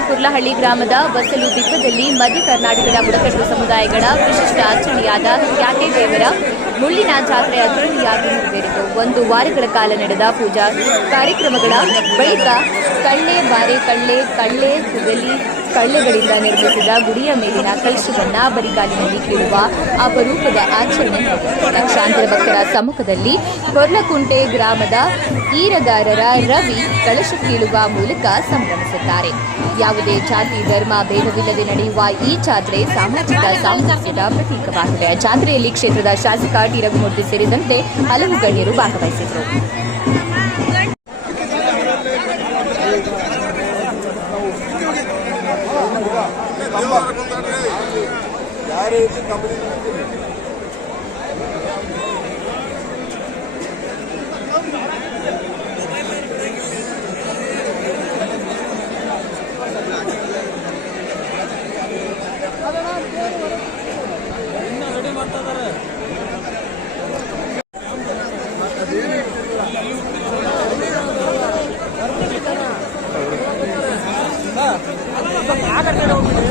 ಪುರ್ಲಹಳ್ಳಿ ಗ್ರಾಮದ ಬಸಲು ದಿಬ್ಬದಲ್ಲಿ ಮಧ್ಯ ಕರ್ನಾಟಕದ ಬುಡಕಟ್ಟು ಸಮುದಾಯಗಳ ವಿಶಿಷ್ಟ ಆಚರಣೆಯಾದ ಕ್ಯಾಟೆ ದೇವರ ಮುಳ್ಳಿನ ಜಾತ್ರೆ ಅದ್ದೂರಿಯಾಗಿ ನೆರವೇರಿತು. ಒಂದು ವಾರಗಳ ಕಾಲ ನಡೆದ ಪೂಜಾ ಕಾರ್ಯಕ್ರಮಗಳ ಬಳಿಕ ಕಳ್ಳೆ ಬಾರೆ, ಕಳ್ಳೆ ಕಳ್ಳೆ, ಕುಗಲಿ ಕಳ್ಳೆಗಳಿಂದ ನಿರ್ಮಿಸಿದ ಗುಡಿಯ ಮೇಲಿನ ಕಲಶವನ್ನ ಬರಿಗಾಲಿನಲ್ಲಿ ಕೇಳುವ ಅಪರೂಪದ ಆಚರಣೆ. ಲಕ್ಷಾಂತರ ಭಕ್ತರ ಸಮ್ಮುಖದಲ್ಲಿ ಕೊರ್ಲಕುಂಟೆ ಗ್ರಾಮದ ಈರಗಾರರ ರವಿ ಕಳಶ ಕೀಳುವ ಮೂಲಕ ಸಂಭ್ರಮಿಸುತ್ತಾರೆ. ಯಾವುದೇ ಜಾತಿ, ಧರ್ಮ, ಭೇದವಿಲ್ಲದೆ ನಡೆಯುವ ಈ ಜಾತ್ರೆ ಸಾಮಾಜಿಕ ಸಾಮರಸ್ಯದ ಪ್ರತೀಕವಾಗಿದೆ. ಜಾತ್ರೆಯಲ್ಲಿ ಕ್ಷೇತ್ರದ ಶಾಸಕ ಟಿ. ರಘುಮೂರ್ತಿ ಸೇರಿದಂತೆ ಹಲವು ಗಣ್ಯರು ಭಾಗವಹಿಸಿದರು ಆಗರ್ಗಡೆ ಹೋಗ್ಬಿಟ್ಟು